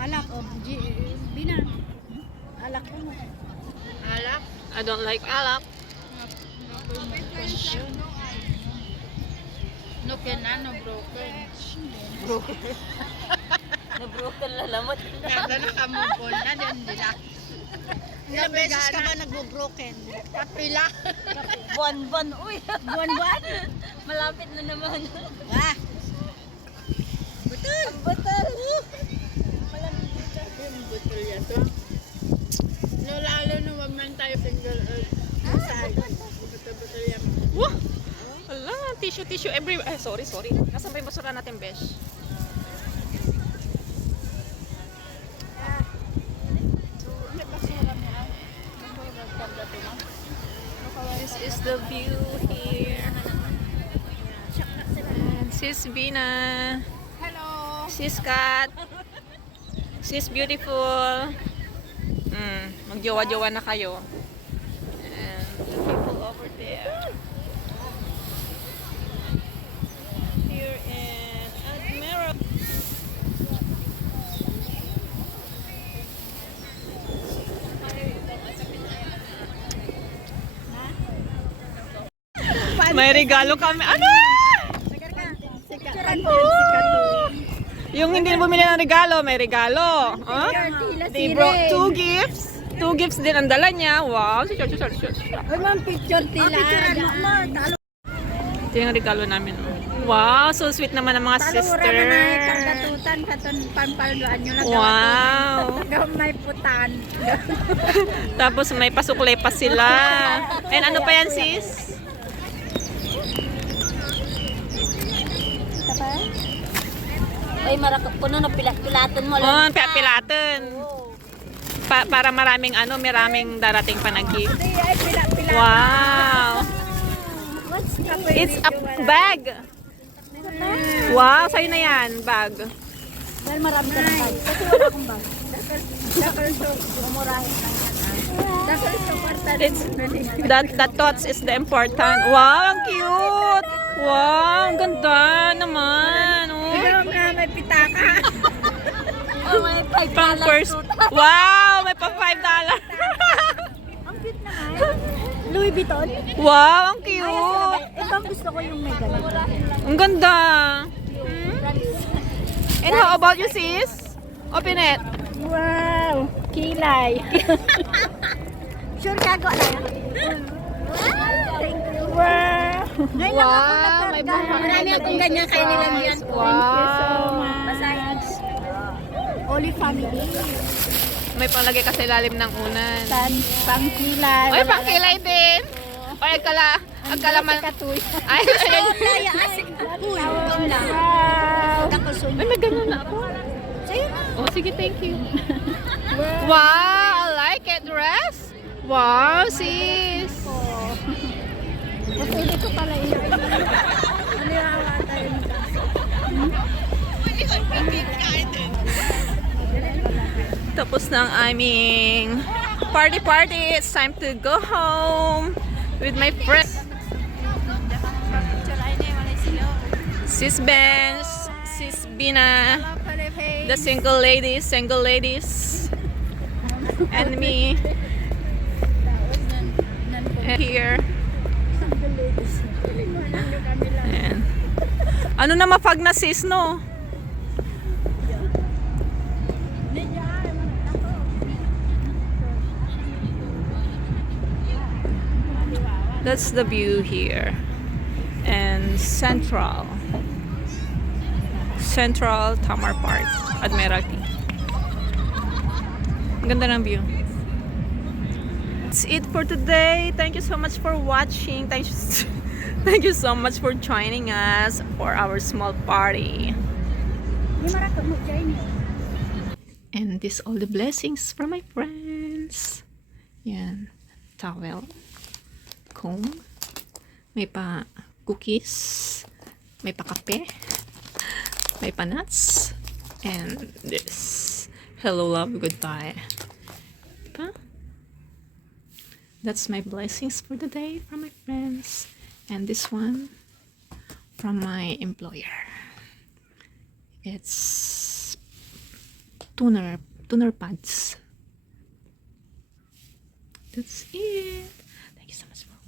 Alak o bina. Alak mo. Alak? I don't like alak. No no broken. Broken. Na-broken lalamot. Kada nakamubol na din nila. Ilang beses ka ba nagbo-broken? Kapila. Buwan-buwan. Uy. Buwan-buwan? Malapit na naman. Ah! Butal. Butal. Yung butol yan to. No, lalo na wag man tayo single side. Butol yan. Wah! Hala, tissue everywhere. Sorry. Nasaan ba yung basura natin, besh? This is the view here. And sis Bina. Hello! Sis Kat. Sis beautiful. Magjowa-jowa na kayo. And the people over there. Here in Admiral. May regalo kami. Ano? Yung hindi bumili ng regalo, may regalo. Huh? They brought 2 gifts. 2 gifts din ang dala niya. Wow. Uy, ma'am, picture tila. Ito yung regalo namin. Wow, so sweet naman ang mga sister. Kagatutan, katon pampaldoan nyo lang. Wow. May putan. Tapos may pasuklay pa sila. And ano pa yan, sis? Ay, marakap ko na pilat-pilatan mo Oh, pilaten. Para maraming darating pa na gift. Ay, pila-pila. Wow. It's a bag. Wow, sa'yo na yan, bag. Dahil marami ka na bag. Kasi wala akong bag. Dakal so, umurahin lang yan. Dakal so, kwarta. It's that thoughts is the important. Wow, ang cute. Wow, ang ganda naman. Oh. Ikaw nga, may pitaka. Pang first. Wow, may pa $5. Ang cute naman. Louis Vuitton? Wow, ang cute. Ito ang gusto ko yung may ganun. Ang ganda. And how about you, sis? Open it. Wow! Kilay! Sure ka go na? Thank you! Wow! Ngayon lang ako May nakarga. Marami akong ganyan kayo nilang yan. Wow. Thank you so much. Holy family. May panglagay ka sa ilalim ng unan. Pang kilay. Ay, pangkilay din. Ay, agkala man. Ay, Uy! Wow! ay, may ganun na ako. Sa'yo na. Oh, sige, thank you. Wow, I like it, dress. Wow, sis. Pwede ko pala yun. Ano yung awa tayo nito? Tapos na ang aming party. It's time to go home with my friends. Sis Benz, Sis Bina, the single ladies, and me. And here. And, ano na mapag na sis, no? That's the view here. And Central Tamar Park, Admiralty. Ganda ng view. That's it for today. Thank you so much for watching. Thank you so much for joining us for our small party. And this all the blessings from my friends. Yan. Towel. Comb. May pa cookies. May pa kape. May pa nuts. And this. Hello, love, goodbye. Diba? That's my blessings for the day from my friends. And this one from my employer. It's toner pads. That's it. Thank you so much for